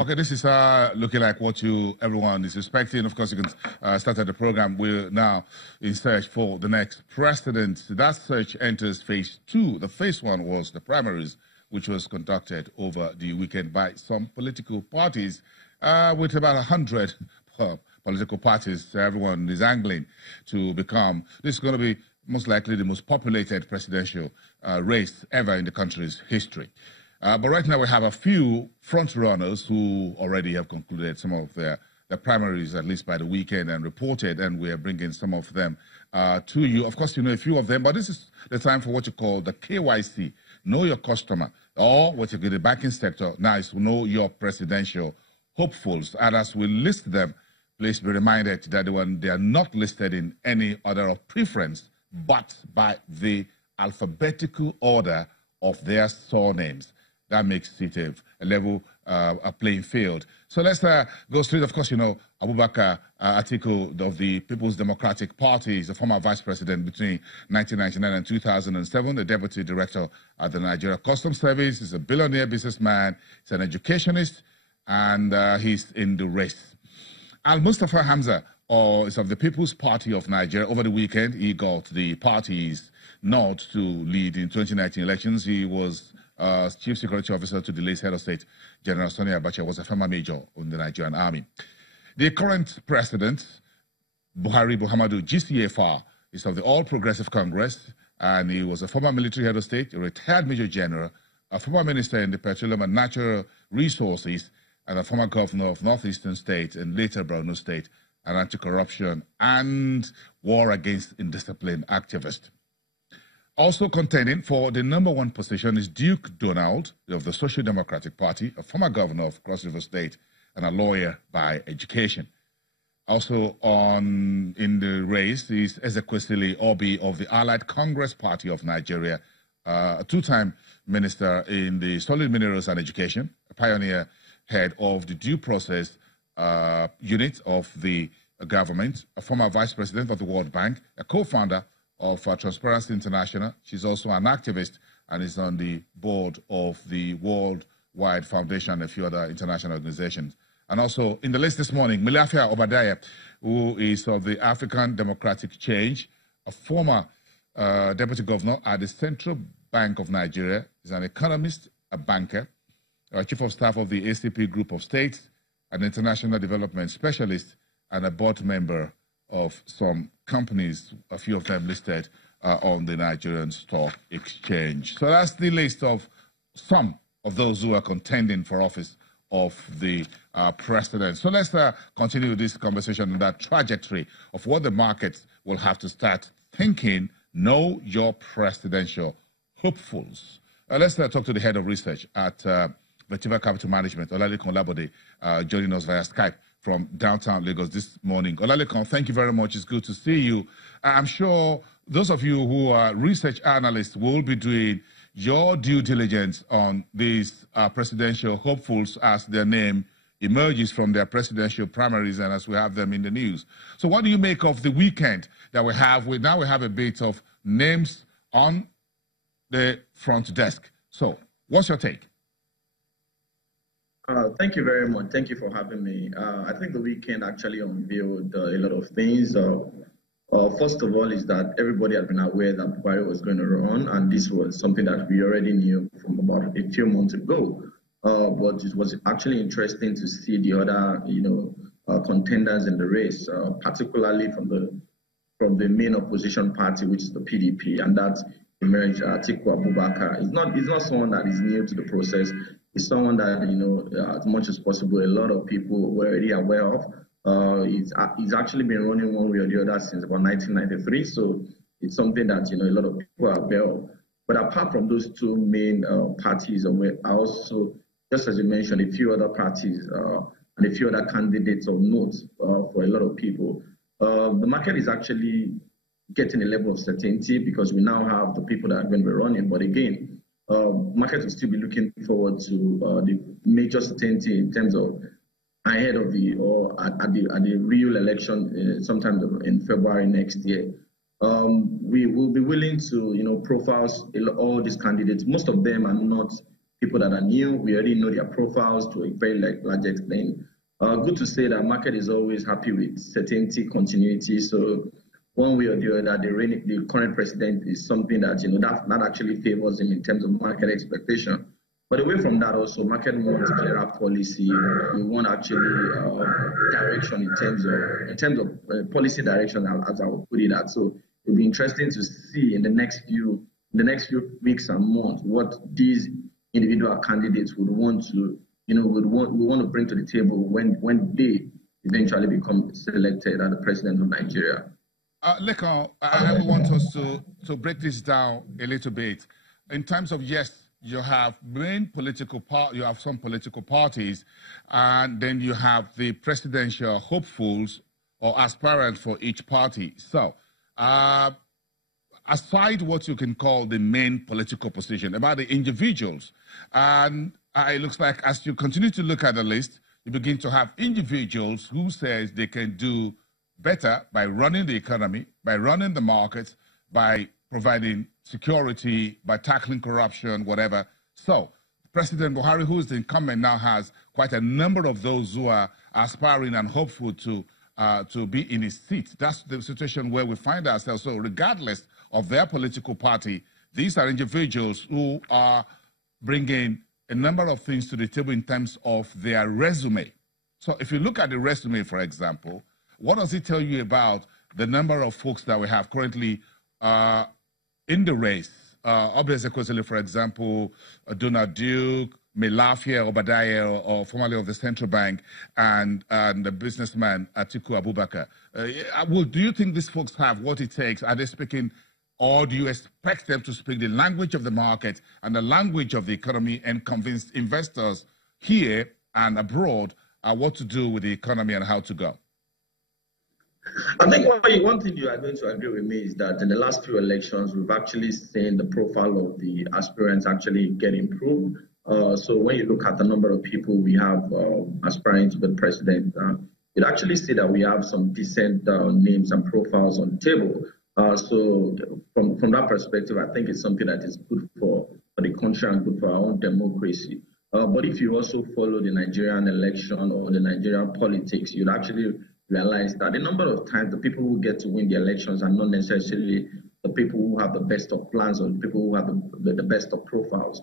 Okay, this is looking like what everyone is expecting. Of course, you can start at the program. We're now in search for the next president. That search enters phase 2. The phase 1 was the primaries, which was conducted over the weekend by some political parties, with about 100 political parties. Everyone is angling to become. This is going to be most likely the most populated presidential race ever in the country's history. But right now we have a few front runners who already have concluded some of their primaries, at least by the weekend, and reported, and we are bringing some of them to you. Of course, you know a few of them, but this is the time for what you call the KYC, know your customer, or what you get the banking sector now is to know your presidential hopefuls. And as we list them, please be reminded that they are not listed in any order of preference, but by the alphabetical order of their surnames. That makes it a level a playing field. So let's go straight. Of course, you know, Abubakar Atiku of the People's Democratic Party is a former vice president between 1999 and 2007, the deputy director at the Nigeria Customs Service. He's a billionaire businessman. He's an educationist, and he's in the race. Al-Mustafa Hamza is of the People's Party of Nigeria. Over the weekend, he got the party's nod to lead in 2019 elections. He was Chief Security Officer to the late Head of State, General Sani Abacha, was a former major in the Nigerian Army. The current president, Buhari Muhammadu GCFR, is of the All Progressive Congress, and he was a former military head of state, a retired major general, a former minister in the Petroleum and Natural Resources, and a former governor of Northeastern State and later Borno State, an anti-corruption and war against indiscipline activist. Also contending for the #1 position is Duke Donald of the Social Democratic Party, a former governor of Cross River State and a lawyer by education. Also in the race is Ezekwesili Obi of the Allied Congress Party of Nigeria, a two-time minister in the Solid Minerals and Education, a pioneer head of the due process unit of the government, a former vice president of the World Bank, a co-founder of Transparency International. She's also an activist and is on the board of the Worldwide Foundation and a few other international organizations. And also in the list this morning, Milafia Obadiah, who is of the African Democratic Change, a former deputy governor at the Central Bank of Nigeria, is an economist, a banker, chief of staff of the ACP Group of States, an international development specialist, and a board member of some companies, a few of them listed on the Nigerian Stock Exchange. So that's the list of some of those who are contending for office of the president. So let's continue this conversation on that trajectory of what the markets will have to start thinking. Know your presidential hopefuls. Let's talk to the head of research at Vetiva Capital Management, Olalekan Labode, joining us via Skype from downtown Lagos this morning. Olalekan, thank you very much. It's good to see you. I'm sure those of you who are research analysts will be doing your due diligence on these presidential hopefuls as their name emerges from their presidential primaries and as we have them in the news. So what do you make of the weekend that we have? Now we have a bit of names on the front desk. So what's your take? Thank you very much. Thank you for having me. I think the weekend actually unveiled a lot of things. First of all is that everybody had been aware that Buhari was going to run, and this was something that we already knew from about a few months ago. But it was actually interesting to see the other, contenders in the race, particularly from the main opposition party, which is the PDP, and that emerged Atiku Abubakar. He's not someone that is new to the process. He's someone that, as much as possible, a lot of people were already aware of. He's actually been running one way or the other since about 1993, so it's something that, a lot of people are aware of. But apart from those two main parties, I also, just as you mentioned, a few other parties and a few other candidates of note for a lot of people. The market is actually getting a level of certainty because we now have the people that are going to be running. But again, market will still be looking forward to the major certainty in terms of ahead of at the real election sometime in February next year. We will be willing to profile all these candidates. Most of them are not people that are new. We already know their profiles to a very large extent. Good to say that market is always happy with certainty, continuity. So one way or the other, the current president is something that that actually favors him in terms of market expectation. But away from that, also market wants clearer policy. We want actually direction in terms of policy direction, as I would put it at. So it'll be interesting to see in the next few weeks and months what these individual candidates would want to want to bring to the table when they eventually become selected as the president of Nigeria. Lekan, I want us to break this down a little bit in terms of, yes, you have you have some political parties, and then you have the presidential hopefuls or aspirants for each party. So, aside what you can call the main political position, about the individuals, and it looks like as you continue to look at the list, you begin to have individuals who says they can do better by running the economy, by running the markets, by providing security, by tackling corruption, whatever. So President Buhari, who is the incumbent, now has quite a number of those who are aspiring and hopeful to be in his seat. That's the situation where we find ourselves. So regardless of their political party, these are individuals who are bringing a number of things to the table in terms of their resume. So if you look at the resume, for example, what does it tell you about the number of folks that we have currently in the race? Obviously, for example, Donald Duke, Melafia Obadiah, or formerly of the Central Bank, and the businessman Atiku Abubakar. Do you think these folks have what it takes? Are they speaking, or do you expect them to speak the language of the market and the language of the economy and convince investors here and abroad what to do with the economy and how to go? I think one thing you are going to agree with me is that in the last few elections, we've actually seen the profile of the aspirants actually get improved. So when you look at the number of people we have aspiring to be president, you'd actually see that we have some decent names and profiles on the table. So from that perspective, I think it's something that is good for the country and good for our own democracy. But if you also follow the Nigerian election or the Nigerian politics, you'd actually realize that a number of times the people who get to win the elections are not necessarily the people who have the best of plans or the people who have the best of profiles.